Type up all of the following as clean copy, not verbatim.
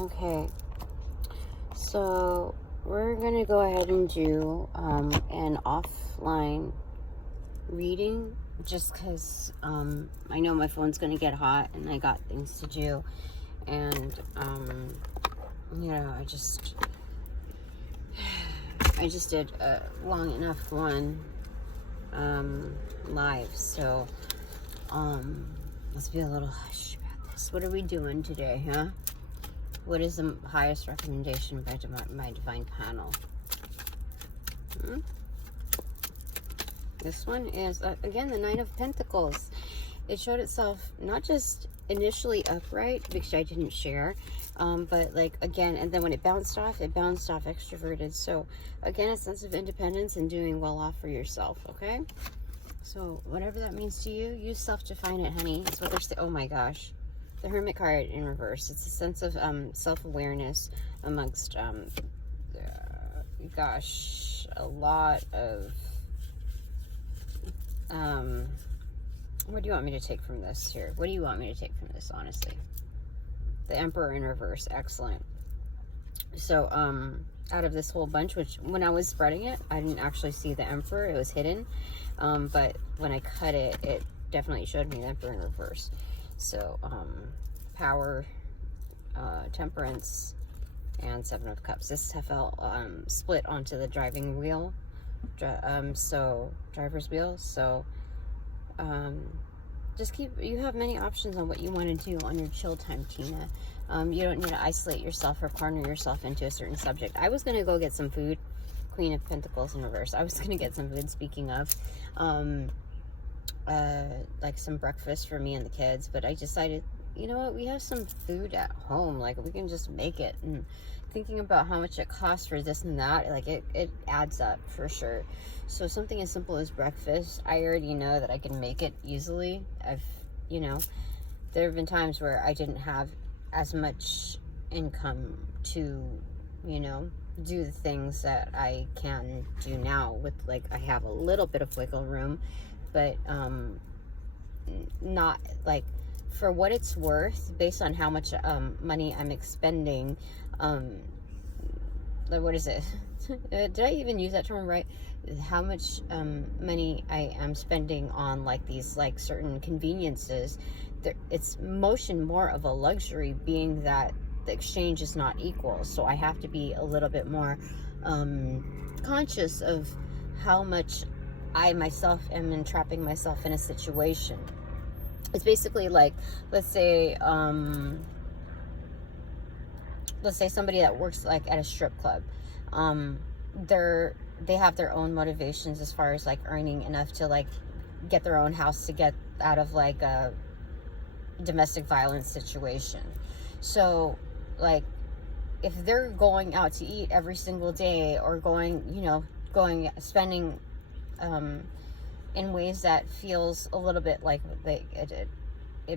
Okay, so we're gonna go ahead and do an offline reading, just because I know my phone's gonna get hot and I got things to do, and you know, I just did a long enough one live, so let's be a little hush about this. What are we doing today, huh? What is the highest recommendation by my divine panel? This one is, again, the Nine of Pentacles. It showed itself not just initially upright, because I didn't share, but like, again, and then when it bounced off extroverted. So, again, a sense of independence and doing well off for yourself, okay? So, whatever that means to you, you self-define it, honey. That's what they're saying. Oh my gosh. The Hermit card in reverse. It's a sense of self-awareness amongst, gosh, a lot of, what do you want me to take from this here? What do you want me to take from this, honestly? The Emperor in reverse. Excellent. So, out of this whole bunch, which when I was spreading it, I didn't actually see the Emperor. It was hidden. But when I cut it, it definitely showed me the Emperor in reverse. So, power, temperance, and Seven of Cups. This fell split onto the driving wheel, so driver's wheel. So, just you have many options on what you want to do on your chill time, Tina. You don't need to isolate yourself or corner yourself into a certain subject. I was going to go get some food. Queen of Pentacles in reverse. I was going to get some food, speaking of. Like some breakfast for me and the kids, but I decided, you know what, we have some food at home, like we can just make it. And thinking about how much it costs for this and that, like it adds up for sure. So something as simple as breakfast, I already know that I can make it easily. You know, there have been times where I didn't have as much income to, you know, do the things that I can do now with, like, I have a little bit of wiggle room, but not, like, for what it's worth, based on how much money I'm expending. What is it? Did I even use that term right? How much money I am spending on, like, these, like, certain conveniences. It's motion more of a luxury, being that the exchange is not equal. So I have to be a little bit more conscious of how much I myself am entrapping myself in a situation. It's basically like, let's say somebody that works, like, at a strip club. They have their own motivations as far as, like, earning enough to, like, get their own house, to get out of, like, a domestic violence situation. So, like, if they're going out to eat every single day, or spending in ways that feels a little bit like it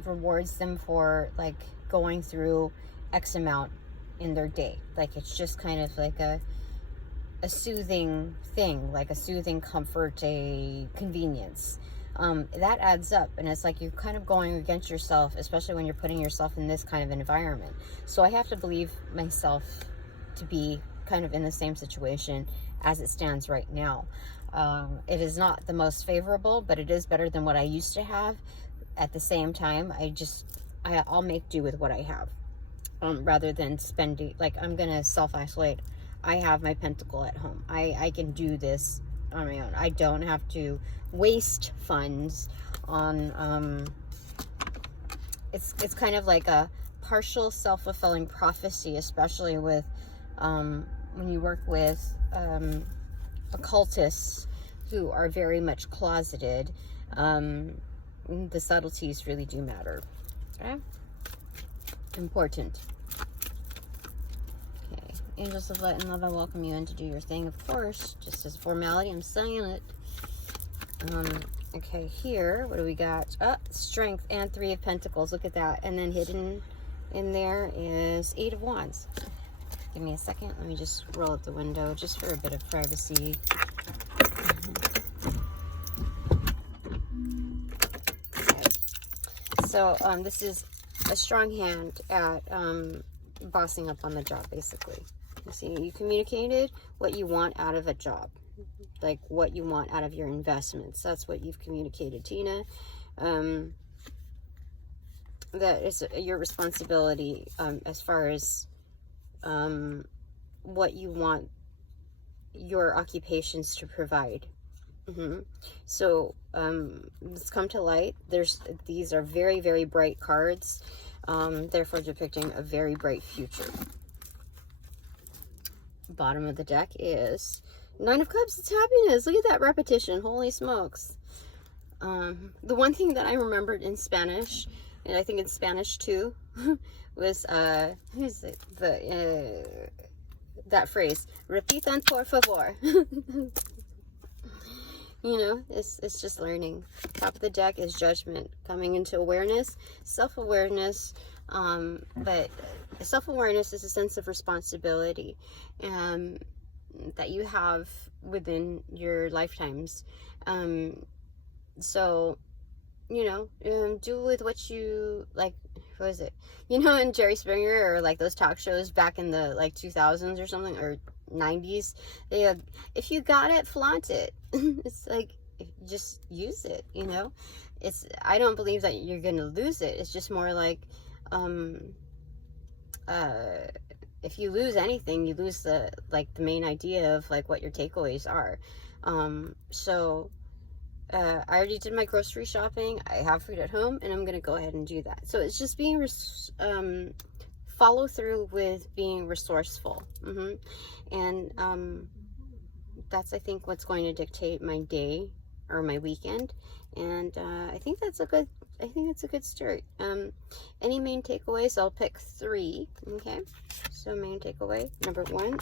rewards them for, like, going through X amount in their day. Like, it's just kind of like a soothing thing, like a soothing comfort, a convenience. That adds up, and it's like you're kind of going against yourself, especially when you're putting yourself in this kind of environment. So I have to believe myself to be kind of in the same situation as it stands right now. It is not the most favorable, but it is better than what I used to have. At the same time, I'll make do with what I have, rather than spending, like, I'm gonna self-isolate. I have my pentacle at home. I can do this on my own. I don't have to waste funds on, it's kind of like a partial self-fulfilling prophecy, especially with, when you work with, occultists who are very much closeted. The subtleties really do matter. Okay? Important. Okay. Angels of light and love, I welcome you in to do your thing, of course. Just as a formality, I'm saying it. Okay, here, what do we got? Strength and Three of Pentacles. Look at that. And then hidden in there is Eight of Wands. Give me a second. Let me just roll up the window just for a bit of privacy. Okay. So, this is a strong hand at bossing up on the job, basically. You see, you communicated what you want out of a job, like what you want out of your investments. That's what you've communicated, Tina. That is your responsibility as far as what you want your occupations to provide. So let's come to light. These are very, very bright cards, therefore depicting a very bright future. Bottom of the deck is Nine of Cups. It's happiness. Look at that repetition. Holy smokes. The one thing that I remembered in Spanish, and I think in Spanish too, was who's it? That phrase, repitan por favor. You know, it's just learning. Top of the deck is Judgment, coming into awareness, self-awareness. But self-awareness is a sense of responsibility that you have within your lifetimes. So, you know, do with what you like. What is it? You know, in Jerry Springer or like those talk shows back in the like 2000s or something, or 90s, they if you got it, flaunt it. It's like, just use it, you know. I don't believe that you're gonna lose it. It's just more like if you lose anything, you lose the main idea of like what your takeaways are. I already did my grocery shopping. I have food at home, and I'm gonna go ahead and do that. So it's just being follow through with being resourceful. And that's, I think, what's going to dictate my day or my weekend. And I think that's a good start. Any main takeaways? I'll pick 3. Okay, so main takeaway number 1: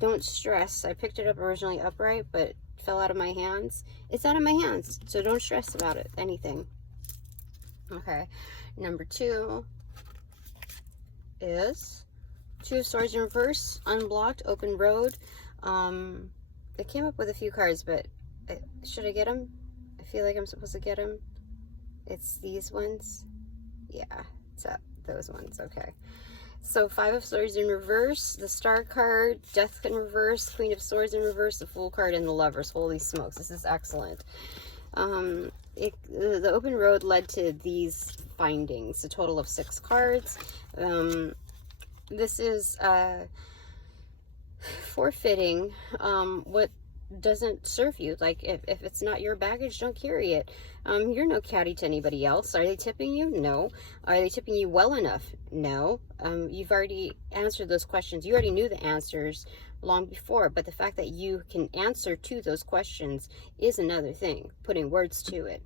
don't stress. I picked it up originally upright, but fell out of my hands. It's out of my hands, so don't stress about it, anything. Okay, number 2 is 2 of Swords in reverse, unblocked, open road. I came up with a few cards, but should I get them? I feel like I'm supposed to get them. It's these ones. Yeah, it's those ones. Okay. So 5 of Swords in reverse, the Star card, Death in reverse, Queen of Swords in reverse, the Fool card, and the Lovers. Holy smokes, this is excellent. The open road led to these findings, a total of 6 cards. This is forfeiting what doesn't serve you. Like, if it's not your baggage, don't carry it. You're no caddy to anybody else. Are they tipping you? No. Are they tipping you well enough? No. You've already answered those questions. You already knew the answers long before, but the fact that you can answer to those questions is another thing, putting words to it.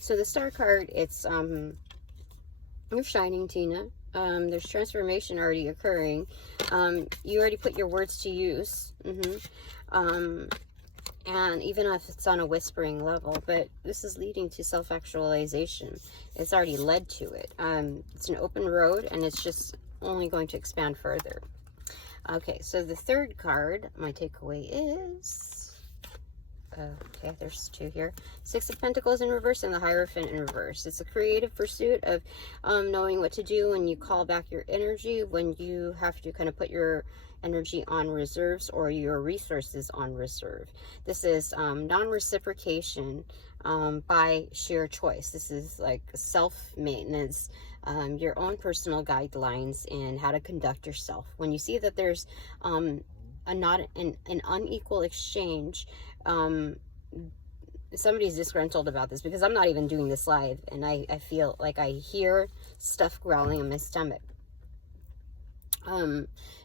So the Star card, it's you're shining, Tina. There's transformation already occurring. You already put your words to use. And even if it's on a whispering level, but this is leading to self-actualization. It's already led to it. It's an open road, and it's just only going to expand further. Okay, so the 3rd card, my takeaway is, okay, there's 2 here. 6 of Pentacles in reverse and the Hierophant in reverse. It's a creative pursuit of knowing what to do when you call back your energy, when you have to kind of put your energy on reserves or your resources on reserve. This is non-reciprocation by sheer choice. This is like self-maintenance, your own personal guidelines in how to conduct yourself. When you see that there's an unequal exchange, somebody's disgruntled about this, because I'm not even doing this live, and I feel like I hear stuff growling in my stomach.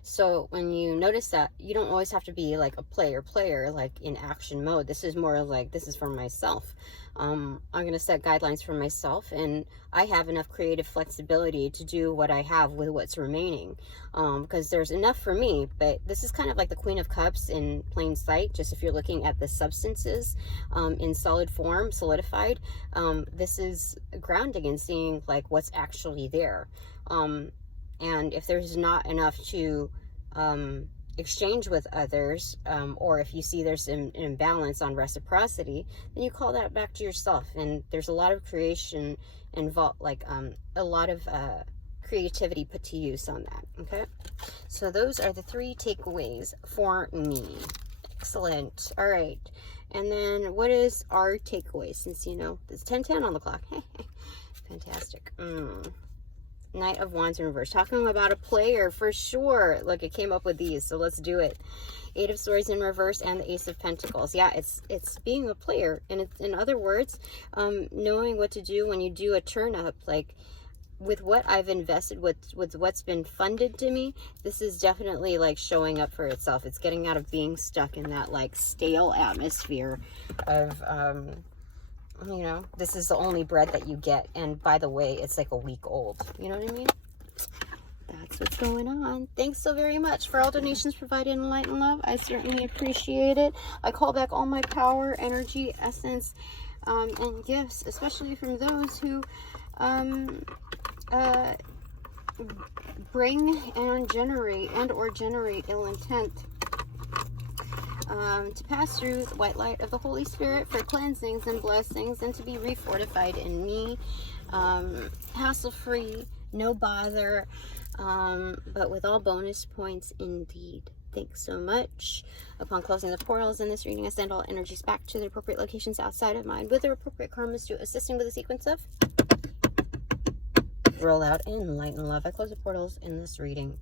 So when you notice that, you don't always have to be like a player, like in action mode. This is more like, this is for myself. I'm going to set guidelines for myself, and I have enough creative flexibility to do what I have with what's remaining. Because there's enough for me, but this is kind of like the Queen of Cups in plain sight. Just if you're looking at the substances, in solid form, solidified, this is grounding and seeing like what's actually there. And if there's not enough to exchange with others, or if you see there's an imbalance on reciprocity, then you call that back to yourself. And there's a lot of creation involved, like a lot of creativity put to use on that. Okay, so those are the 3 takeaways for me. Excellent. All right, and then what is our takeaway, since you know it's 10:10 on the clock? Fantastic. Knight of Wands in reverse, talking about a player for sure. Look, it came up with these, so let's do it. 8 of Swords in reverse and the Ace of Pentacles. Yeah, it's being a player, and it's, in other words, knowing what to do when you do a turn up. Like, with what I've invested, with what's been funded to me, this is definitely like showing up for itself. It's getting out of being stuck in that like stale atmosphere of you know, this is the only bread that you get, and by the way, it's like a week old. You know what I mean? That's what's going on. Thanks so very much for all donations provided in light and love. I certainly appreciate it. I call back all my power, energy, essence, and gifts, especially from those who bring and generate ill intent, to pass through the white light of the Holy Spirit for cleansings and blessings, and to be refortified in me, hassle-free, no bother, but with all bonus points indeed. Thanks so much. Upon closing the portals in this reading, I send all energies back to the appropriate locations outside of mine, with their appropriate karmas to assisting with a sequence of roll out in light and love. I close the portals in this reading.